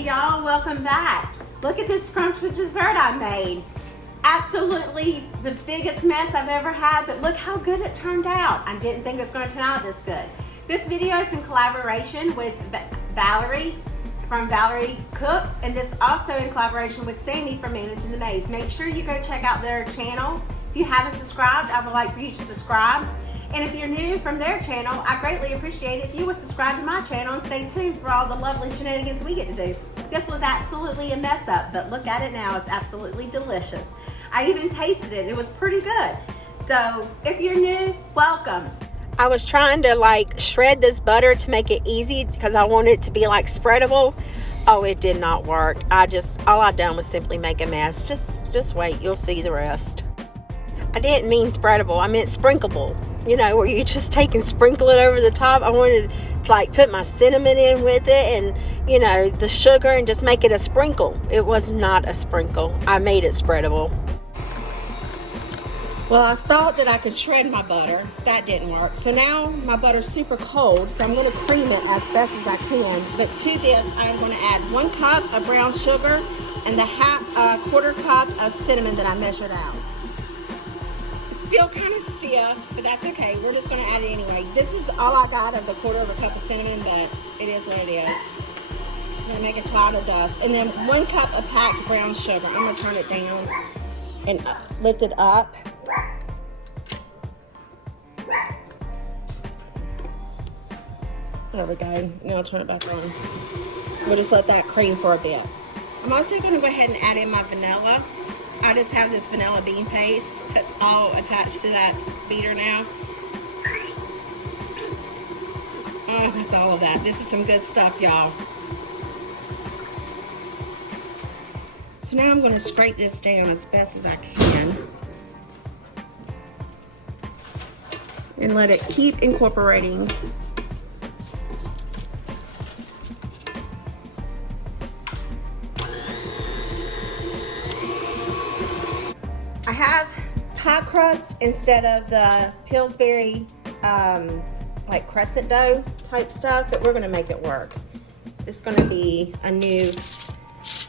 Hey y'all, welcome back. Look at this scrumptious dessert I made. Absolutely the biggest mess I've ever had, but look how good it turned out. I didn't think it was going to turn out this good. This video is in collaboration with Valerie from Valerie Cooks, and this also in collaboration with Sammy from Managing the Maze. Make sure you go check out their channels. If you haven't subscribed, I would like for you to subscribe. And if you're new from their channel, I greatly appreciate it if you would subscribe to my channel and stay tuned for all the lovely shenanigans we get to do. This was absolutely a mess up, but look at it now. It's absolutely delicious. I even tasted it. It was pretty good. So if you're new, welcome. I was trying to shred this butter to make it easy because I wanted it to be spreadable. Oh, it did not work. All I done was simply make a mess. Just wait, you'll see the rest. I didn't mean spreadable, I meant sprinkleable. You know, where you just take and sprinkle it over the top. I wanted to put my cinnamon in with it and, you know, the sugar and just make it a sprinkle. It was not a sprinkle. I made it spreadable. Well, I thought that I could shred my butter. That didn't work. So now my butter's super cold, so I'm going to cream it as best as I can. But to this, I'm going to add 1 cup of brown sugar and the quarter cup of cinnamon that I measured out. Still kind of stiff, but that's okay. We're just going to add it anyway. This is all I got of the quarter of a cup of cinnamon, but it is what it is. I'm going to make a cloud of dust. And then 1 cup of packed brown sugar. I'm going to turn it down and lift it up. There we go. Now I'll turn it back on. We'll just let that cream for a bit. I'm also going to go ahead and add in my vanilla. I just have this vanilla bean paste that's all attached to that beater now. Oh, that's all of that. This is some good stuff, y'all. So now I'm going to scrape this down as best as I can. And let it keep incorporating. I have pie crust instead of the Pillsbury crescent dough type stuff, but we're going to make it work. It's going to be a new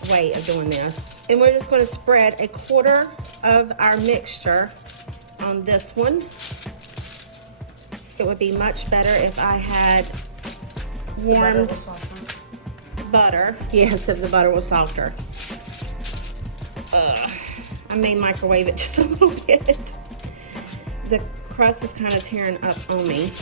way of doing this. And we're just going to spread 1/4 of our mixture on this one. It would be much better if I had warm butter. Yes, if the butter was softer. I may microwave it just a little bit. The crust is kind of tearing up on me.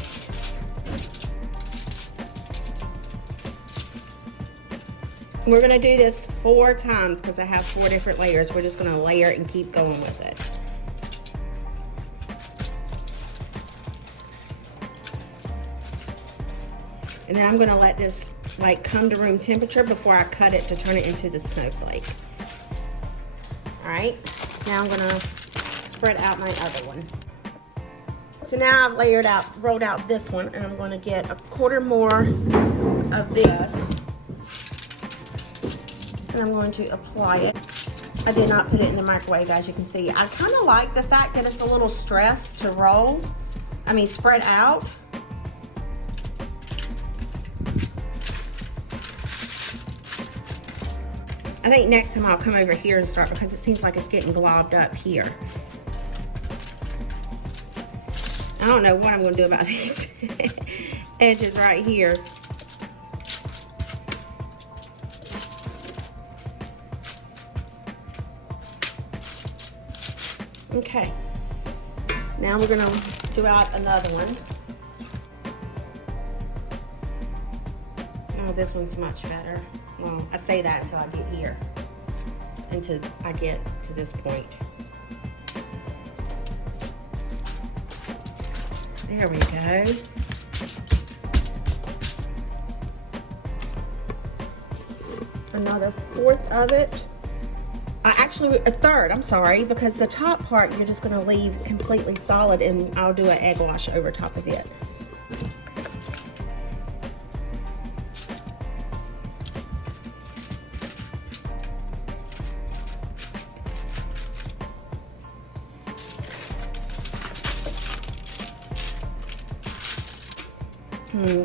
We're going to do this 4 times because I have 4 different layers. We're just going to layer it and keep going with it. And then I'm going to let this come to room temperature before I cut it to turn it into the snowflake. All right. Now I'm going to spread out my other one. So now I've rolled out this one, and I'm going to get 1/4 more of this. And I'm going to apply it. I did not put it in the microwave, as you can see. I kind of like the fact that it's a little stressed to spread out. I think next time I'll come over here and start because it seems like it's getting globbed up here. I don't know what I'm going to do about these edges right here. Okay. Now we're going to do out another one. Oh, this one's much better. Well, I say that until I get here, until I get to this point. There we go. Another 1/4 of it. Actually, 1/3, I'm sorry, because the top part you're just going to leave completely solid, and I'll do an egg wash over top of it.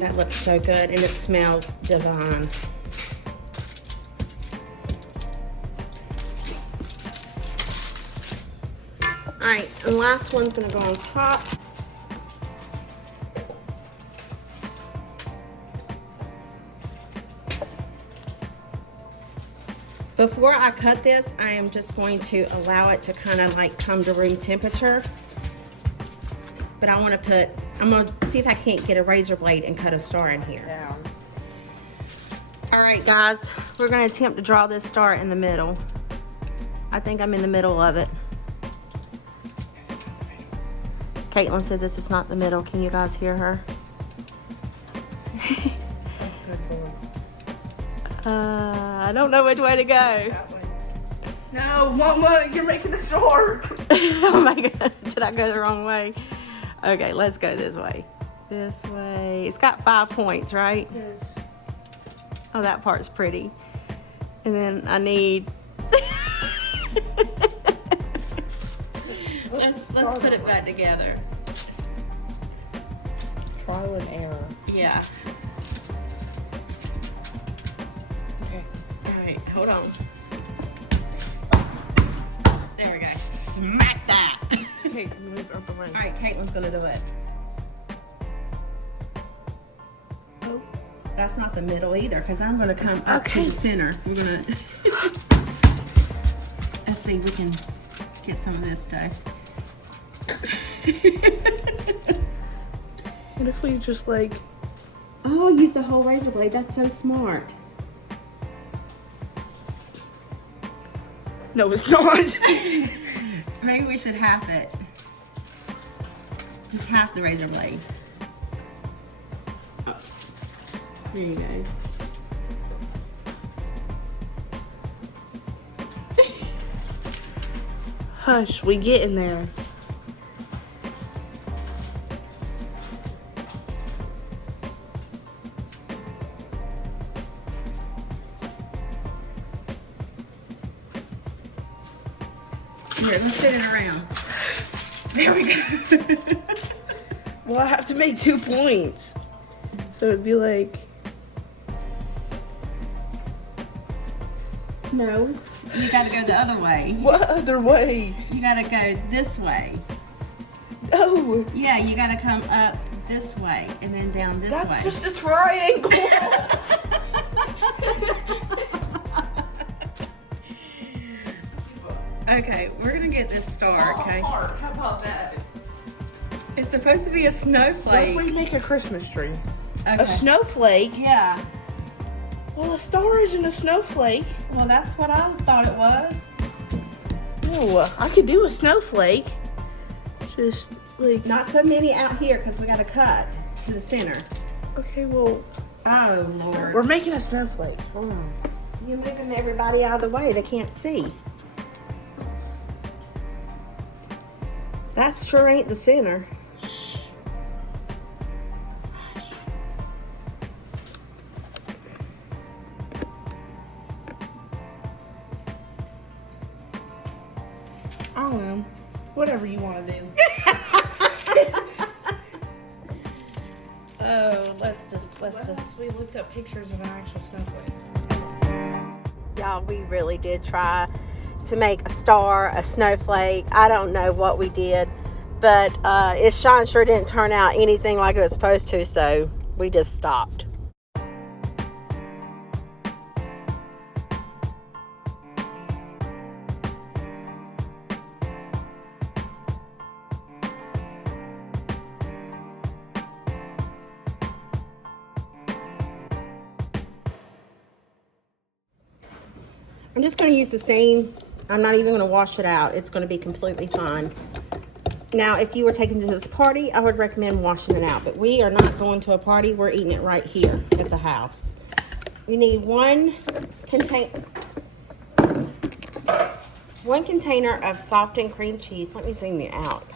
That looks so good, and it smells divine. All right, and the last one's gonna go on top. Before I cut this, I am just going to allow it to kind of like come to room temperature. But I want to I'm going to see if I can't get a razor blade and cut a star in here. Yeah. All right, guys, we're going to attempt to draw this star in the middle. I think I'm in the middle of it. Caitlin said this is not the middle. Can you guys hear her? I don't know which way to go. That way. No, Mama, you're making it short. Oh my God, did I go the wrong way? Okay, let's go this way. This way. It's got 5 points, right? Yes. Oh, that part's pretty. And then I need... let's put it back together. Trial and error. Yeah. Okay. All right, hold on. There we go. Smack that. Okay, move up the line. All right, Caitlin's gonna do it. Oh, that's not the middle either, because I'm gonna come up to the center. We're gonna. Let's see if we can get some of this done. What if we just like... Oh, use the whole razor blade. That's so smart. No, it's not. Maybe we should half it. Just half the razor blade. Oh. There you go. Hush, we get in there. Here, let's spin it around. There we go. Well, I have to make 2 points. So it'd be like... No, you gotta go the other way. What other way? You gotta go this way. No. Yeah, you gotta come up this way and then down this way. That's just a triangle. Okay, we're gonna get this star, okay? How about that? It's supposed to be a What snowflake. if we make a Christmas tree? Okay. A snowflake? Yeah. Well, a star isn't a snowflake. Well, that's what I thought it was. No, I could do a snowflake. Just like... Not so many out here because we gotta cut to the center. Okay, well... Oh, Lord. We're making a snowflake. Hold on. You're moving everybody out of the way. They can't see. That sure ain't the center. I don't know. Whatever you want to do. Oh, let's just. We looked up pictures of an actual snowflake. Y'all, we really did try to make a star, a snowflake. I don't know what we did, but it sure didn't turn out anything like it was supposed to, so we just stopped. I'm just going to use the same. I'm not even going to wash it out. It's going to be completely fine. Now, if you were taking this as a party, I would recommend washing it out. But we are not going to a party. We're eating it right here at the house. We need one container of softened cream cheese. Let me zoom you out.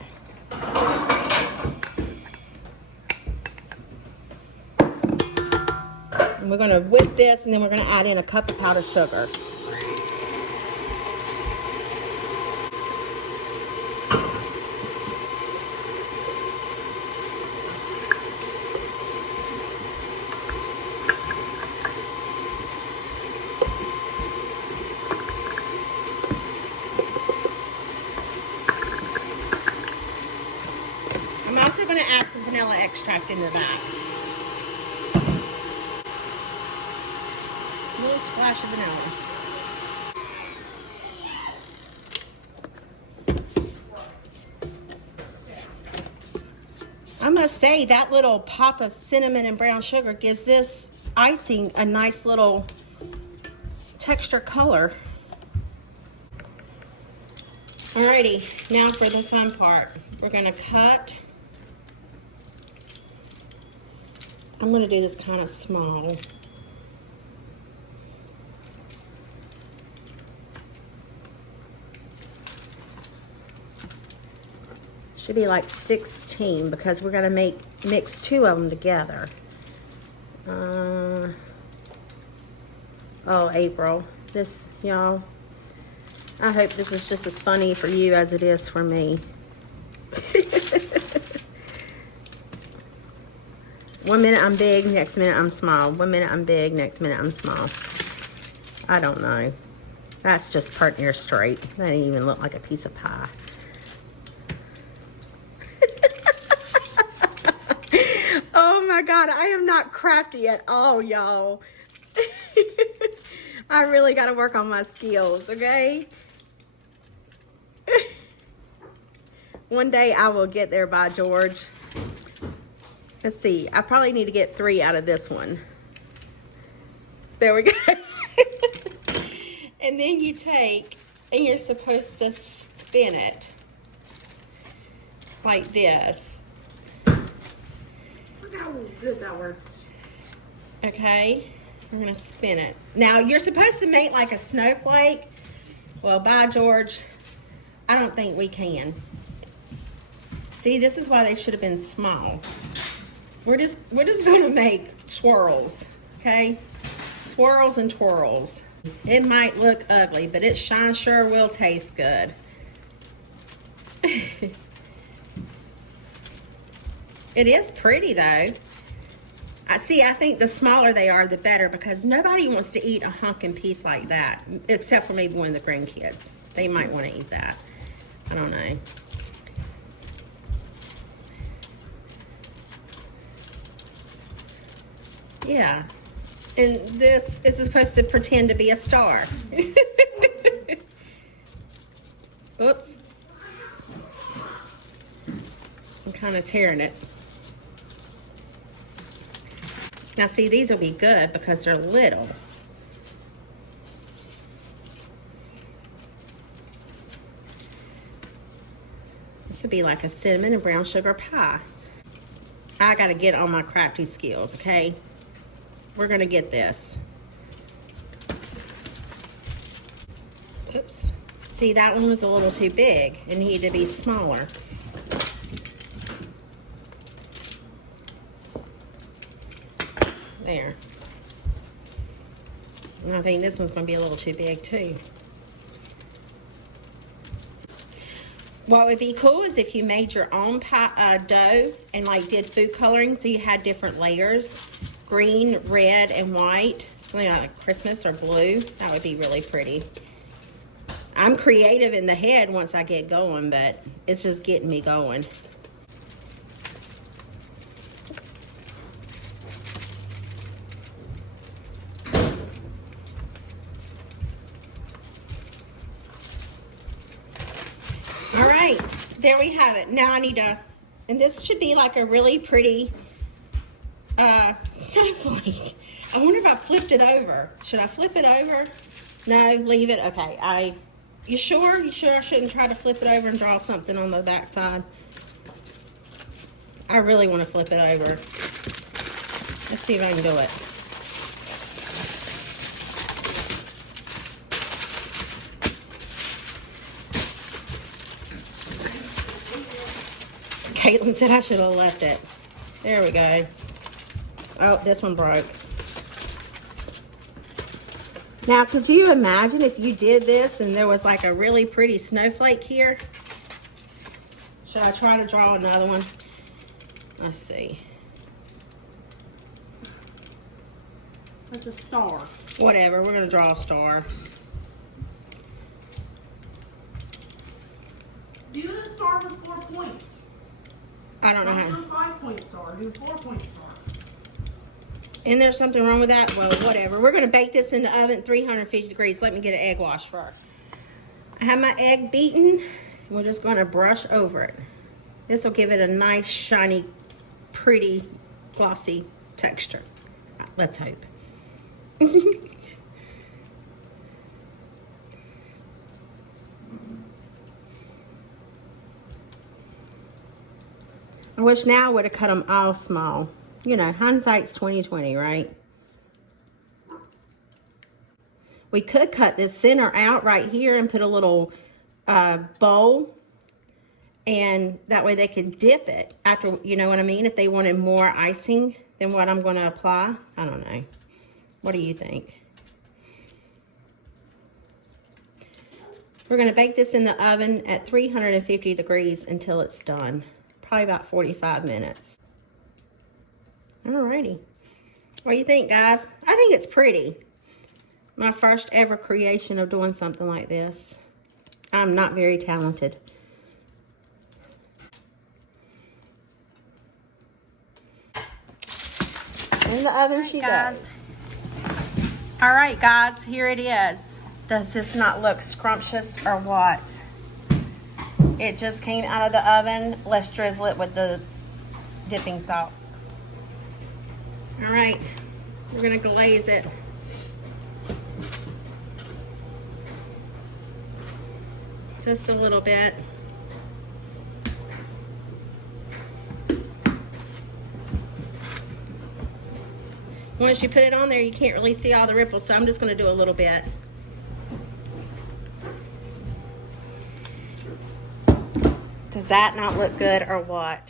And we're going to whip this, and then we're going to add in a cup of powdered sugar. extract in the back. A little splash of vanilla. I must say that little pop of cinnamon and brown sugar gives this icing a nice little texture color. Alrighty, now for the fun part. We're gonna cut. I'm gonna do this kind of small. Should be like 16 because we're gonna mix 2 of them together. Oh, April, this, y'all, I hope this is just as funny for you as it is for me. One minute I'm big, next minute I'm small. One minute I'm big, next minute I'm small. I don't know. That's just part near straight. That didn't even look like a piece of pie. Oh my God, I am not crafty at all, y'all. I really got to work on my skills, okay? One day I will get there, by George. Let's see, I probably need to get 3 out of this one. There we go. And then you take, and you're supposed to spin it like this. Look how good that works. Okay, we're gonna spin it. Now you're supposed to make like a snowflake. Well, by George, I don't think we can. See, this is why they should have been small. We're just gonna make swirls, okay? Swirls and twirls. It might look ugly, but it sure will taste good. It is pretty though. I think the smaller they are, the better, because nobody wants to eat a hunkin' piece like that, except for maybe one of the grandkids. They might want to eat that. I don't know. Yeah. And this is supposed to pretend to be a star. Oops. I'm kind of tearing it. Now see, these will be good because they're little. This would be like a cinnamon and brown sugar pie. I gotta get on my crafty skills, okay? We're gonna get this. Oops. See, that one was a little too big. It needed to be smaller. There. And I think this one's gonna be a little too big too. What would be cool is if you made your own pie, dough and like did food coloring, so you had different layers, green, red, and white, something like Christmas or blue. That would be really pretty. I'm creative in the head once I get going, but it's just getting me going. All right, there we have it. Now I need to, and this should be like a really pretty snowflake. I wonder if I flipped it over. Should I flip it over? No, leave it. Okay, you sure? You sure I shouldn't try to flip it over and draw something on the back side? I really want to flip it over. Let's see if I can do it. Caitlin said I should have left it. There we go. Oh, this one broke. Now, could you imagine if you did this and there was like a really pretty snowflake here? Should I try to draw another one? Let's see. That's a star. Whatever, we're gonna draw a star. Do the star with 4 points. I don't know Don't how. do 5 3-point star. Do a 4-point star. And there's something wrong with that? Well, whatever. We're going to bake this in the oven 350 degrees. Let me get an egg wash first. I have my egg beaten. We're just going to brush over it. This will give it a nice, shiny, pretty, glossy texture. Let's hope. I wish now I would have cut them all small. You know, hindsight's 20/20, right? We could cut this center out right here and put a little bowl, and that way they could dip it after, you know what I mean? If they wanted more icing than what I'm going to apply. I don't know. What do you think? We're going to bake this in the oven at 350 degrees until it's done. Probably about 45 minutes. Alrighty. What do you think, guys? I think it's pretty. My first ever creation of doing something like this. I'm not very talented. In the oven she goes. Alright guys, here it is. Does this not look scrumptious or what? It just came out of the oven. Let's drizzle it with the dipping sauce. All right, we're gonna glaze it. Just a little bit. Once you put it on there, you can't really see all the ripples, so I'm just gonna do a little bit. Does that not look good or what?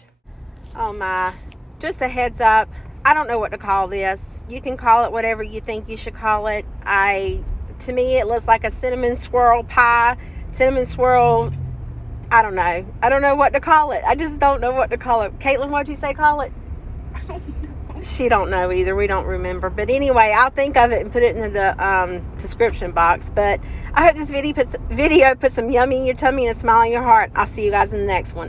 Oh my, just a heads up. I don't know what to call this. You can call it whatever you think you should call it. To me, it looks like a cinnamon swirl pie. Cinnamon swirl, I don't know. I don't know what to call it. I just don't know what to call it. Caitlin, what did you say call it? I don't know. She don't know either. We don't remember. But anyway, I'll think of it and put it in the description box. But I hope this video puts some yummy in your tummy and a smile in your heart. I'll see you guys in the next one.